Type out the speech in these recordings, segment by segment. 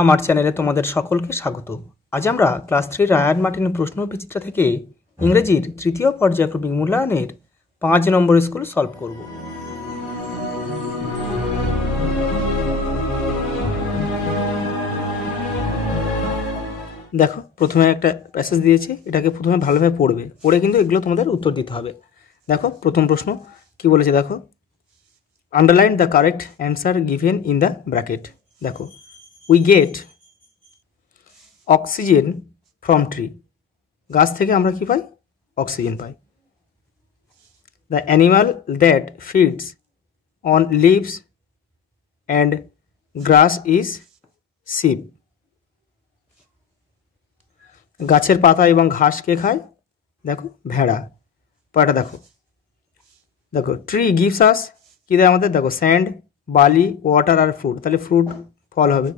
আমার চ্যানেলে তোমাদের সকলকে স্বাগত। আজ আমরা ক্লাস 3 রায়ান মার্টিনের প্রশ্ন বিচিত্রা থেকে ইংরেজির তৃতীয় পর্যায়ক্রমিক মূল্যায়নের 5 নম্বর স্কুল সলভ করব। দেখো, প্রথমে একটা প্যাসেজ দিয়েছে, এটাকে প্রথমে ভালোভাবে পড়বে, পড়ে কিন্তু এগুলো তোমাদের উত্তর দিতে হবে। দেখো প্রথম প্রশ্ন কি বলেছে, দেখো underline the correct answer given in the bracket. দেখো, we get oxygen from tree, গাছ থেকে আমরা কি পাই? অক্সিজেন পাই। The animal that feeds on leaves and grass is sheep, গাছের পাতা এবং ঘাস কে খায়? দেখো ভেড়া। পরেরটা দেখো, দেখো ট্রি গিভস আস, কী দেয় আমাদের? দেখো স্যান্ড, বালি, ওয়াটার আর ফ্রুট, তাহলে ফ্রুট ফল হবে।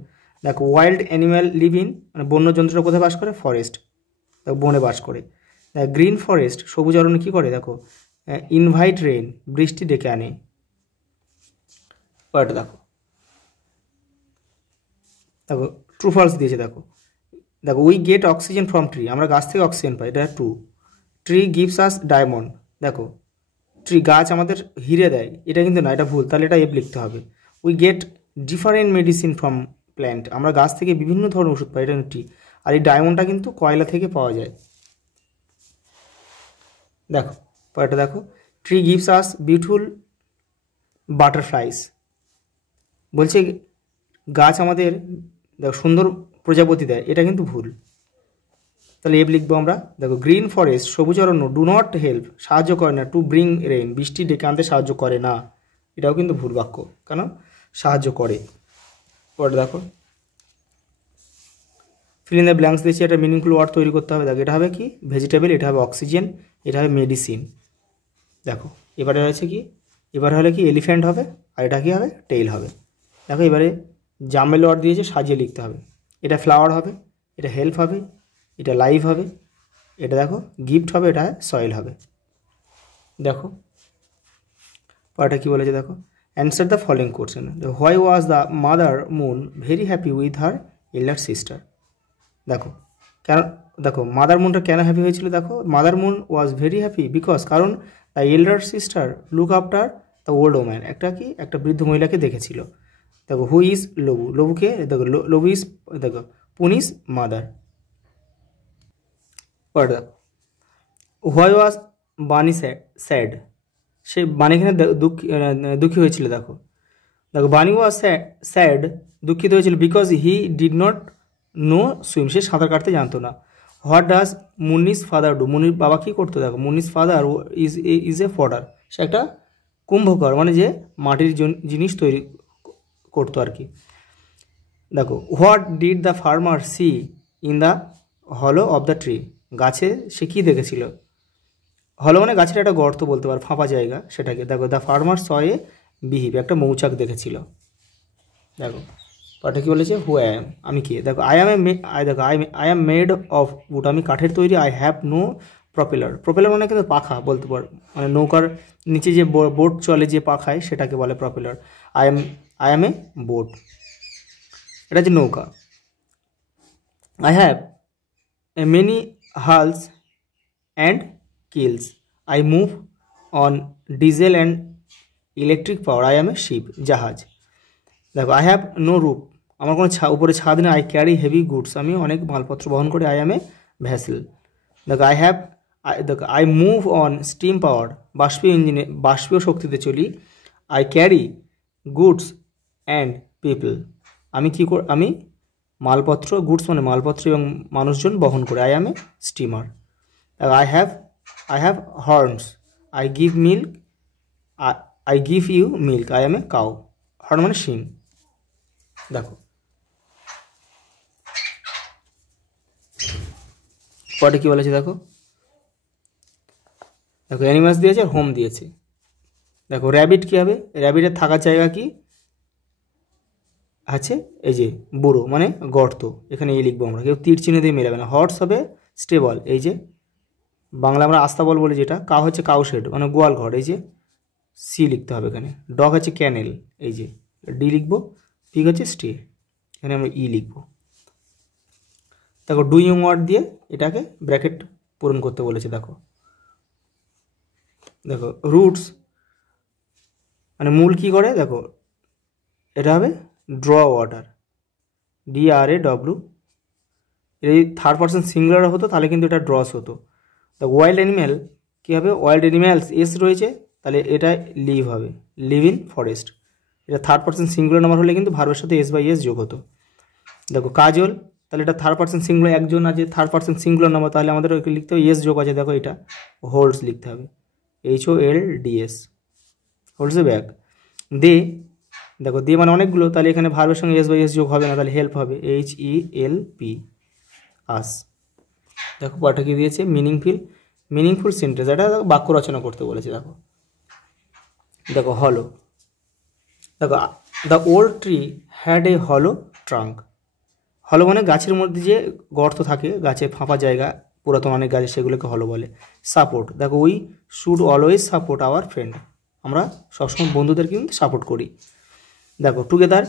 দেখো ওয়াইল্ড অ্যানিম্যাল লিভ ইন, মানে বন্য জন্তুরা কোথায় বাস করে? ফরেস্ট, দেখো বনে বাস করে। দেখো গ্রিন ফরেস্ট, সবুজ অরণ্য কী করে? দেখো ইনভাইট রেইন, বৃষ্টি ডেকে আনে। পরেরটা দেখো, দেখো ট্রু ফলস দিয়েছে। দেখো দেখো we get oxygen from tree, আমরা গাছ থেকে অক্সিজেন পাই, এটা true. Tree gives us diamond, দেখো ট্রি গাছ আমাদের হিরে দেয়, এটা কিন্তু না, এটা ভুল, তাহলে এটা এফ লিখতে হবে। We get different medicine from plant, আমরা গাছ থেকে বিভিন্ন ধরনের ওষুধ পাই, এটা ট্রি। আর এই ডায়মন্ডটা কিন্তু কয়লা থেকে পাওয়া যায়। দেখো পরেরটা দেখো, tree gives us beautiful butterflies, বলছে গাছ আমাদের দেখো সুন্দর প্রজাপতি দেয়, এটা কিন্তু ভুল, তাহলে এফ লিখবো আমরা। দেখো গ্রিন ফরেস্ট, সবুজ অরণ্য, ডু নট হেল্প, সাহায্য করে না, টু ব্রিং রেইন, বৃষ্টি ডেকে আনতে সাহায্য করে না, এটাও কিন্তু ভুল বাক্য, কেন? সাহায্য করে। পরে দেখো ফিল ইন দ্য ব্ল্যাঙ্কস দিয়েছি, একটা মিনিংফুল ওয়ার্ড তৈরি করতে হবে। দেখো এটা হবে কি? ভেজিটেবল, এটা হবে অক্সিজেন, এটা হবে মেডিসিন। দেখো এবারে রয়েছে কি? এবারে হলে কি? এলিফ্যান্ট হবে, আর এটা কি হবে? টেইল হবে। দেখো এবারে জামেল ওয়ার্ড দিয়েছে, সাজিয়ে লিখতে হবে। এটা ফ্লাওয়ার হবে, এটা হেল্প হবে, এটা লাইভ হবে, এটা দেখো গিফট হবে, এটা সয়েল হবে। দেখো পরেরটা কী বলেছে, দেখো answer the following question. Why was the mother moon very happy with her elder sister. দেখো কেন? দেখো মাদার মুনটা কেন হ্যাপি হয়েছিল? দেখো mother moon was very happy because, কারণ the elder sister look after the old woman, একটা কি? একটা বৃদ্ধ মহিলাকে দেখেছিল। দেখো হু ইজ লবু, লবুকে দেখো লবু ইজ দেখো পুনিস মাদার। পরে দেখো হোয়াই ওয়াজ বানি স্যাড, সে বানি এখানে দুঃখী হয়েছিল। দেখো দেখো বানি ওয়াজ স্যাড, দুঃখিত হয়েছিল because he did not know swim, সে সাঁতার কাটতে জানতো না। What does Munni's father do, মুনির বাবা কী করতো? দেখো Munni's father is a potter, সে একটা কুম্ভকর, মানে যে মাটির জিনিস তৈরি করতো আর কি। দেখো what did the farmer see in the hollow of the tree, গাছে সে কী দেখেছিল? হলো মানে গাছের একটা গর্ত বলতে পারো, ফাঁপা জায়গা, সেটাকে। দেখো দ্য ফার্মার স এ বিহিভ, একটা মৌচাক দেখেছিল। দেখো পাটা কী বলেছে? হু আই অ্যাম, আমি কে? দেখো আই অ্যাম দেখো I am made of wood, আমি কাঠের তৈরি। I have no propeller, propeller মানে কিন্তু পাখা বলতে পারো, মানে নৌকার নিচে যে বোট চলে যে পাখায়, সেটাকে বলে propeller. I am a boat, এটা হচ্ছে নৌকা। I have many hulls and keels, I move on diesel and electric power. I am a ship, জাহাজ। দেখো আই হ্যাভ নো রুফ, আমার কোনো উপরে ছাদ নেই। আই ক্যারি হেভি গুডস, আমি অনেক মালপত্র বহন করি। I am A vessel. দেখো দেখো আই মুভ অন স্টিম পাওয়ার, বাষ্পীয় ইঞ্জিনে, বাষ্পীয় শক্তিতে চলি। I carry goods and people, আমি কী করি? আমি মালপত্র, গুডস মানে মালপত্র এবং মানুষজন বহন করে। I am A steamer. দেখো I have horns, I give milk, I give you milk, I am a cow. Horn মানে শিং। দেখো পরে কী বলেছে, দেখো দেখো অ্যানিমালস দিয়েছে, হোম দিয়েছে। দেখো র্যাবিট কী হবে? র্যাবিটের থাকার জায়গা কি আছে? এই যে বুড়ো মানে গর্ত, এখানে এই লিখবো আমরা, কেউ তীর চিহ্ন দিয়ে মেলাবে না। হর্স হবে স্টেবল, এই যে বাংলা আমরা আস্তাবল বলি যেটা। কাউ হচ্ছে কাউ শেড, মানে গোয়াল ঘর, এই যে সি লিখতে হবে এখানে। ডগ হচ্ছে ক্যানেল, এই যে ডি লিখবো। পিগ হচ্ছে স্টে। এখানে আমরা ই লিখব। দেখো ডুইং ওয়ার্ড দিয়ে এটাকে ব্র্যাকেট পূরণ করতে বলেছে। দেখো দেখো রুটস মানে মূল কি করে, দেখো এটা হবে ড্র ওয়াটার, DRAW। এই থার্ড পারসন সিঙ্গুলার হতো তাহলে কিন্তু এটা ড্রস হতো। দ্য ওয়াইল্ড অ্যানিম্যাল কী হবে, ওয়াইল্ড অ্যানিম্যালস এস রয়েছে তাহলে এটা লিভ হবে, লিভ ইন ফরেস্ট। এটা থার্ড পারসন সিঙ্গুলার নাম্বার হলে কিন্তু ভার্বের সাথে S/S যোগ হতো। দেখো কাজল, তাহলে এটা থার্ড পারসন সিঙ্গুলার, একজন আছে থার্ড পারসন সিঙ্গুলার নাম্বার, তাহলে আমাদের ওকে লিখতে হবে এস যোগ আছে। দেখো এটা হোল্ডস লিখতে হবে, HOLDS, হোল্ডস এ ব্যাগ। দে, দেখো দে মানে অনেকগুলো, তাহলে এখানে ভার্বের সঙ্গে S/S যোগ হবে না, তাহলে হেল্প হবে, HELP, আস। দেখো পাঠা কি দিয়েছে, মিনিংফুল সেন্টেন্স, এটা বাক্য রচনা করতে বলেছে। দেখো দেখো হলো, দেখো the old tree had a হলো ট্রাঙ্ক। হলো মানে গাছের মধ্যে যে গর্ত থাকে, গাছে ফাঁপা জায়গা, পুরাতন অনেক গাছ, সেগুলোকে হলো বলে। সাপোর্ট, দেখো we should always support our friend, আমরা সবসময় বন্ধুদেরকে কিন্তু সাপোর্ট করি। দেখো together,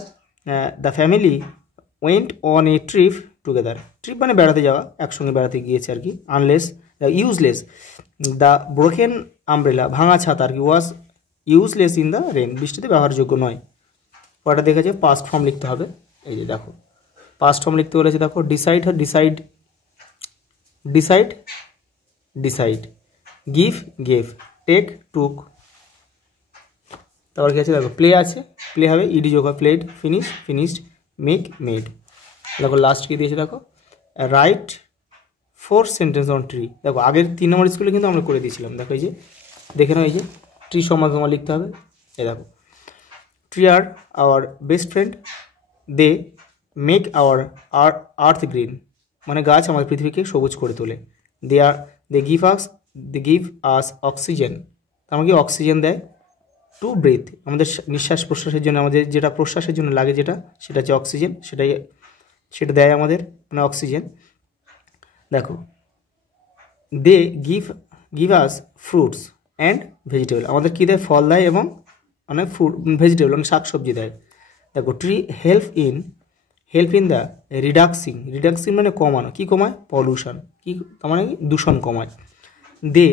the family went on a trip together, trip মানে বেড়াতে যাওয়া, একসঙ্গে বেড়াতে গিয়েছে আর কি। Unless, useless, the broken umbrella, ভাঙা ছাতা আর কি, ওয়াজ ইউজলেস ইন দ্য রেন, বৃষ্টিতে ব্যবহারযোগ্য নয়। পরটা দেখা যায় পাস্ট ফর্ম লিখতে হবে। এই যে দেখো পাস্ট ফর্ম লিখতে বলেছে, দেখো ডিসাইড, গিভ, গেভ, টেক, টুক। তারপর কি আছে, দেখো প্লে আছে, প্লে হবে ইডি যোগ হবে, প্লেড, ফিনিশড, মেক, মেড। দেখো লাস্ট কি দিয়েছে, দেখো রাইট 4 সেন্টেন্স অন ট্রি। দেখো আগের 3 নম্বর স্কুলে কিন্তু আমরা করে দিয়েছিলাম। দেখো এই যে দেখে নাও, এই যে ট্রি সম্বন্ধে তোমার লিখতে হবে। এই দেখো tree are our best friend, they make our earth green, মানে গাছ আমাদের পৃথিবীকে সবুজ করে তোলে। দে গিভ আস অক্সিজেন, আমাকে অক্সিজেন দেয়। টু ব্রিথ, আমাদের নিঃশ্বাস প্রশ্বাসের জন্য, আমাদের যেটা প্রশ্বাসের জন্য লাগে যেটা, সেটা হচ্ছে অক্সিজেন, সেটা দেয় আমাদের, মানে অক্সিজেন। দেখো they give us fruits and vegetable, আমাদের কী দেয়, ফল দেয় এবং অনেক ফ্রুট ভেজিটেবল মানে শাকসবজি দেয়। দেখো ট্রি হেল্প ইন দ্য রিডাক্সিং মানে কমানো, কী কমায়, পলিউশন, কি তার মানে দূষণ কমায়। দে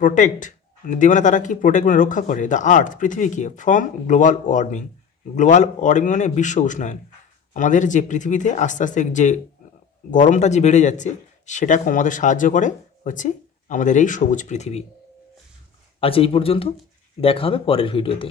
প্রোটেক্ট, দে মানে তারা কি, প্রোটেক্ট মানে রক্ষা করে, দ্য আর্থ পৃথিবীকে, ফ্রম গ্লোবাল ওয়ার্মিং মানে বিশ্ব উষ্ণায়ন, আমাদের যে পৃথিবীতে আস্তে আস্তে যে গরমটা যে বেড়ে যাচ্ছে সেটা কমাতে সাহায্য করে হচ্ছে আমাদের এই সবুজ পৃথিবী। আজ এই পর্যন্ত, দেখা হবে পরের ভিডিওতে।